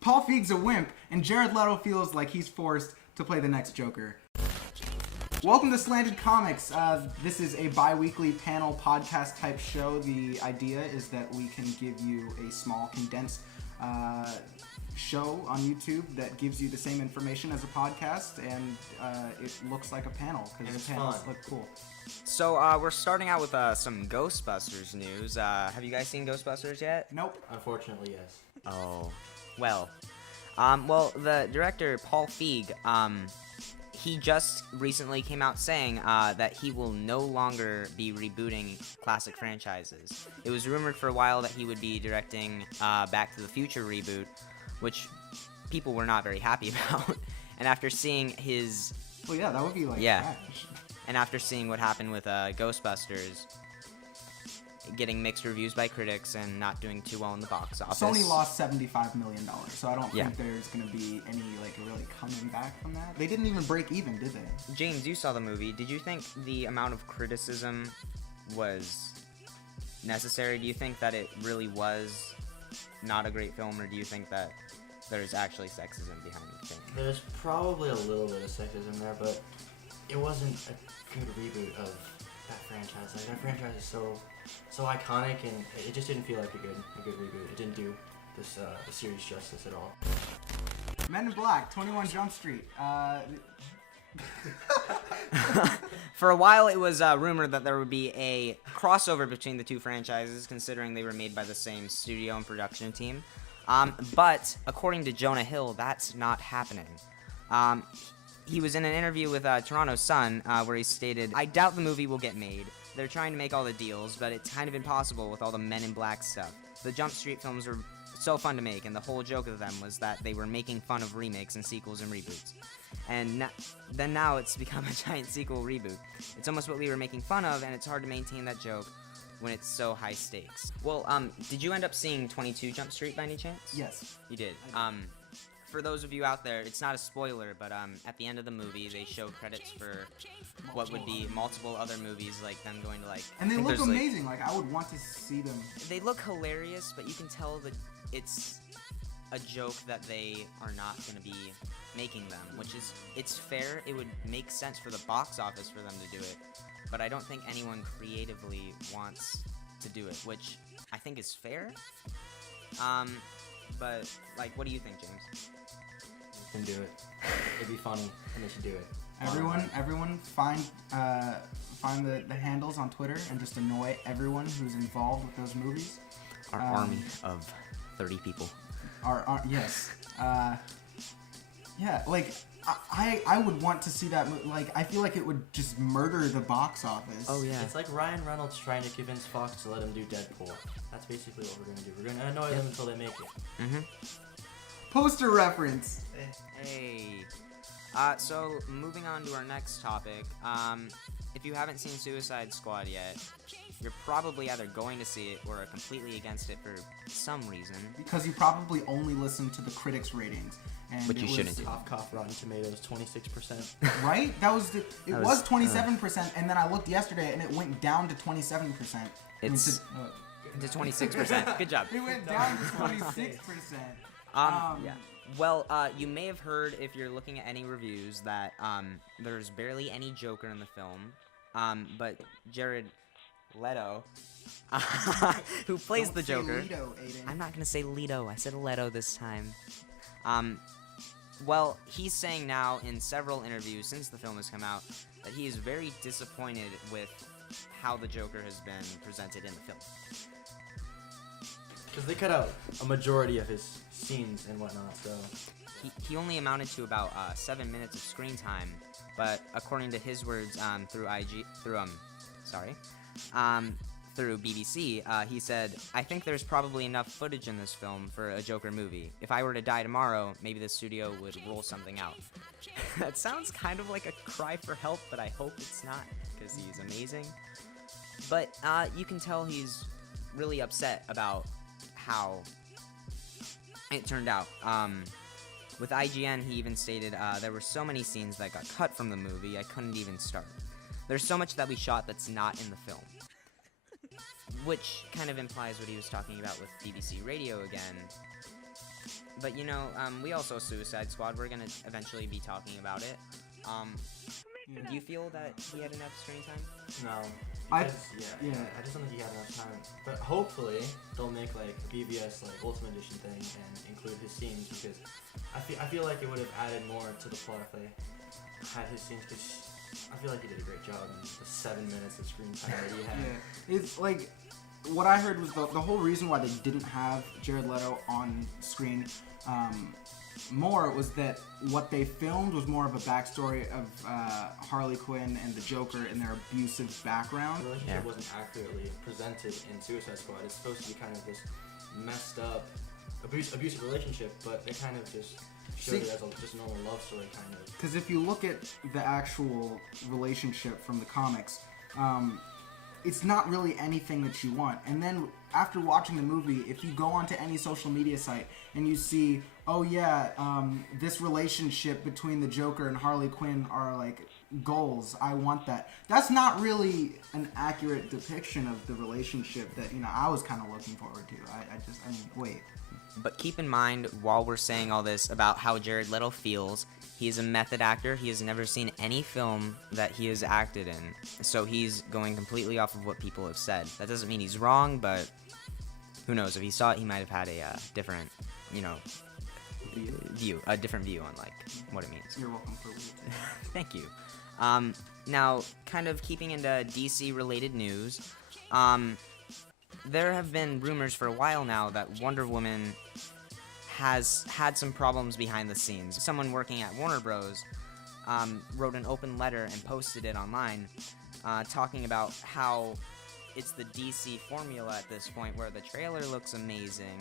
Paul Fieg's a wimp, and Jared Leto feels like he's forced to play the next Joker. Welcome to Slanted Comics. This is a bi-weekly panel podcast type show. The idea is that we can give you a small condensed show on YouTube that gives you the same information as a podcast, and it looks like a panel because the panels look cool. So we're starting out with some Ghostbusters news. Have you guys seen Ghostbusters yet? Nope. Unfortunately, yes. Oh, well. Well, the director, Paul Fieg, he just recently came out saying that he will no longer be rebooting classic franchises. It was rumored for a while that he would be directing Back to the Future reboot, which people were not very happy about. And after seeing his... Well, yeah, that would be like trash. And after seeing what happened with Ghostbusters, getting mixed reviews by critics and not doing too well in the box office. Sony lost $75 million, so I don't think there's going to be any really coming back from that. They didn't even break even, did they? James, you saw the movie. Did you think the amount of criticism was necessary? Do you think that it really was not a great film, or do you think that there's actually sexism behind the thing? There's probably a little bit of sexism there, but it wasn't a good reboot of that franchise. Like, that franchise is so iconic, and it just didn't feel like a good reboot. It didn't do this the series justice at all. Men in Black, 21 Jump Street. For a while, it was rumored that there would be a crossover between the two franchises, considering they were made by the same studio and production team. But according to Jonah Hill, that's not happening. He was in an interview with Toronto Sun where he stated, "I doubt the movie will get made. They're trying to make all the deals, but it's kind of impossible with all the Men in Black stuff. The Jump Street films were so fun to make, and the whole joke of them was that they were making fun of remakes and sequels and reboots. And then now it's become a giant sequel reboot. It's almost what we were making fun of, and it's hard to maintain that joke when it's so high stakes." Well, did you end up seeing 22 Jump Street by any chance? Yes. You did. For those of you out there, it's not a spoiler, but at the end of the movie, they show credits for what would be multiple other movies, like them going to And they look amazing. I would want to see them. They look hilarious, but you can tell that it's a joke that they are not going to be making them, which is, it's fair. It would make sense for the box office for them to do it, but I don't think anyone creatively wants to do it, which I think is fair. But, what do you think, James? They can do it. It'd be funny, and they should do it. Everyone find the handles on Twitter and just annoy everyone who's involved with those movies. Our army of 30 people. Yes. Yeah, I would want to see that. I feel like it would just murder the box office. Oh yeah. It's like Ryan Reynolds trying to convince Fox to let him do Deadpool. That's basically what we're gonna do. We're gonna annoy them until they make it. Mm-hmm. Poster reference. Hey. So moving on to our next topic. If you haven't seen Suicide Squad yet, you're probably either going to see it or are completely against it for some reason. Because you probably only listen to the critics' ratings. And which you shouldn't do. Cough, Rotten Tomatoes, 26%. Right? It was 27%, and then I looked yesterday, and it went down to 27%. It's to 26%. Good job. It went down to 26%. Yeah. Well, you may have heard, if you're looking at any reviews, that there's barely any Joker in the film. But Jared Leto, who plays the Joker. Leto, Aiden. I'm not gonna say Leto. I said Leto this time. Well, he's saying now in several interviews since the film has come out that he is very disappointed with how the Joker has been presented in the film. Because they cut out a majority of his scenes and whatnot, so... He only amounted to about 7 minutes of screen time, but according to his words through BBC, he said, "I think there's probably enough footage in this film for a Joker movie. If I were to die tomorrow, maybe the studio would roll something out." That sounds kind of like a cry for help, but I hope it's not, because he's amazing. But you can tell he's really upset about how it turned out. With IGN, he even stated, "There were so many scenes that got cut from the movie, I couldn't even start. There's so much that we shot that's not in the film." Which kind of implies what he was talking about with BBC Radio again. But we also Suicide Squad. We're gonna eventually be talking about it. Do you feel that he had enough screen time? No. I just don't think he had enough time. But hopefully they'll make like a BVS like Ultimate Edition thing and include his scenes, because I feel like it would have added more to the plot if they had his scenes, because I feel like he did a great job in the 7 minutes of screen time that he had. Yeah, it's like what I heard was the whole reason why they didn't have Jared Leto on screen more was that what they filmed was more of a backstory of Harley Quinn and the Joker and their abusive background. The relationship wasn't accurately presented in Suicide Squad. It's supposed to be kind of this messed up, abusive relationship, but they kind of just showed it as just a normal love story, kind of. Because if you look at the actual relationship from the comics, it's not really anything that you want. And then after watching the movie, if you go onto any social media site and you see, oh yeah, this relationship between the Joker and Harley Quinn are like goals, I want that. That's not really an accurate depiction of the relationship that I was kind of looking forward to. I mean, wait. But keep in mind, while we're saying all this about how Jared Leto feels, he's a method actor. He has never seen any film that he has acted in. So he's going completely off of what people have said. That doesn't mean he's wrong, but who knows? If he saw it, he might have had a different, a different view on like what it means. You're welcome for Thank you. Now, kind of keeping into DC-related news, there have been rumors for a while now that Wonder Woman has had some problems behind the scenes. Someone working at Warner Bros. Wrote an open letter and posted it online, talking about how it's the DC formula at this point, where the trailer looks amazing,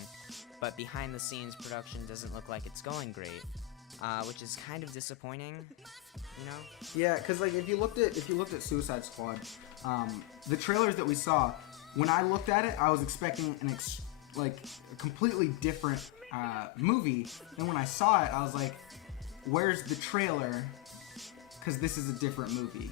but behind the scenes production doesn't look like it's going great, which is kind of disappointing, Yeah, because like if you looked at Suicide Squad, the trailers that we saw, when I looked at it, I was expecting a completely different movie, and when I saw it, I was like, "Where's the trailer?" Because this is a different movie.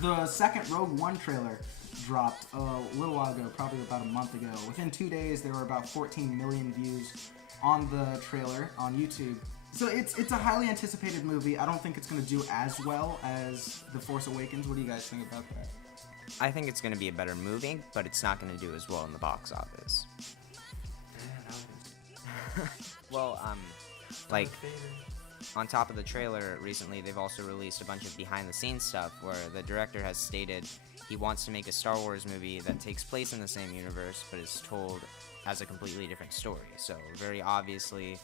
The second Rogue One trailer dropped a little while ago, probably about a month ago. Within 2 days, there were about 14 million views on the trailer on YouTube. So it's a highly anticipated movie. I don't think it's going to do as well as The Force Awakens. What do you guys think about that? I think it's going to be a better movie, but it's not going to do as well in the box office. Well, like, on top of the trailer recently, they've also released a bunch of behind-the-scenes stuff where the director has stated he wants to make a Star Wars movie that takes place in the same universe, but is told as a completely different story. So, very obviously,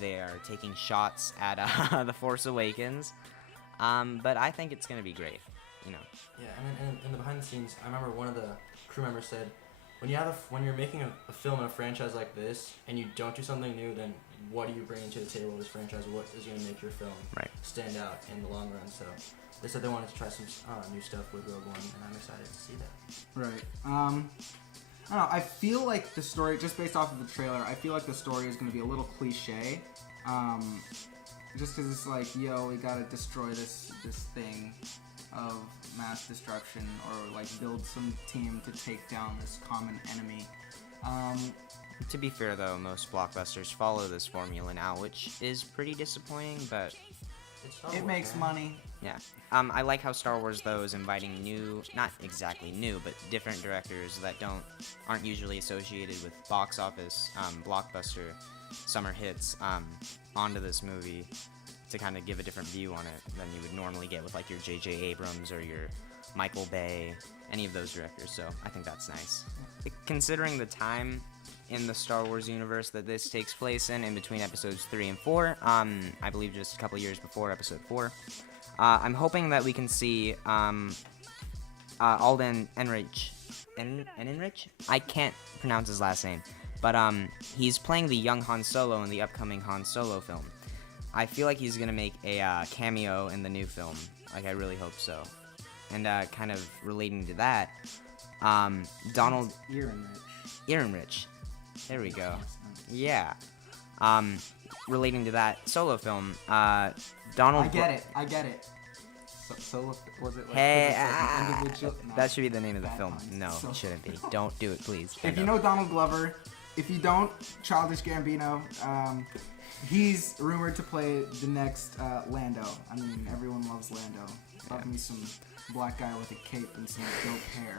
they are taking shots at The Force Awakens, but I think it's going to be great, Yeah, and in the behind the scenes, I remember one of the crew members said, when you're making a film in a franchise like this, and you don't do something new, then what are you bringing to the table with this franchise? What is going to make your film stand out in the long run? So they said they wanted to try some new stuff with Rogue One, and I'm excited to see that. Right. I don't know. I feel like the story, just based off of the trailer, I feel like the story is going to be a little cliche. Just because it's like, yo, we gotta destroy this thing of mass destruction, or like build some team to take down this common enemy. To be fair, though, most blockbusters follow this formula now, which is pretty disappointing, but it makes money. Yeah. I like how Star Wars, though, is inviting new, not exactly new, but different directors that aren't usually associated with box office, blockbuster, summer hits, onto this movie to kind of give a different view on it than you would normally get with like your J.J. Abrams or your Michael Bay, any of those directors. So I think that's nice. Considering the time in the Star Wars universe that this takes place in between episodes 3 and 4, I believe just a couple years before episode 4, I'm hoping that we can see Alden Ehrenreich. Ehrenreich? I can't pronounce his last name, but he's playing the young Han Solo in the upcoming Han Solo film. I feel like he's gonna make a cameo in the new film. Like, I really hope so. And kind of relating to that, Donald Ehrenreich. There we go. Yeah. Relating to that Solo film, Donald. I get it. Solo, was it? Like, hey, individual? No, that should be the name of the film. puns. No, So- it shouldn't be. Don't do it, please. If you know Donald Glover, if you don't, Childish Gambino, he's rumored to play the next Lando. I mean, everyone loves Lando. Love me some black guy with a cape and some dope hair.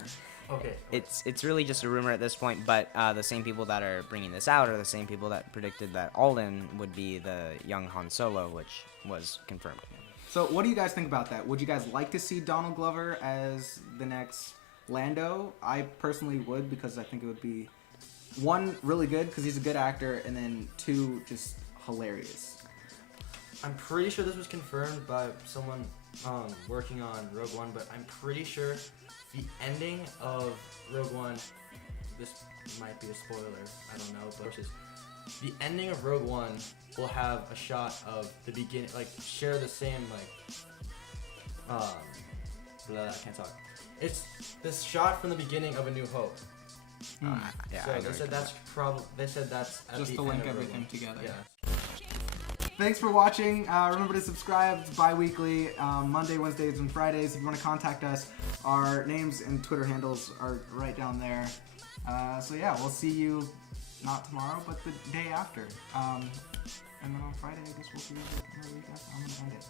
Okay. It's really just a rumor at this point, but the same people that are bringing this out are the same people that predicted that Alden would be the young Han Solo, which was confirmed. So what do you guys think about that? Would you guys like to see Donald Glover as the next Lando? I personally would, because I think it would be, one, really good because he's a good actor, and then two, just hilarious. I'm pretty sure this was confirmed by someone working on Rogue One, but I'm pretty sure the ending of Rogue One, this might be a spoiler, I don't know, but just the ending of Rogue One will have a shot of the beginning, like share the same I can't talk. It's this shot from the beginning of A New Hope. Yeah, So I know they said that's probably that's at Just the to end link of Rogue everything One. together. Yeah. Thanks for watching. Remember to subscribe. It's bi-weekly, Monday, Wednesdays, and Fridays. If you want to contact us, our names and Twitter handles are right down there. So yeah, we'll see you not tomorrow, but the day after. And then on Friday, I guess we'll see you another week after. I'm gonna find it.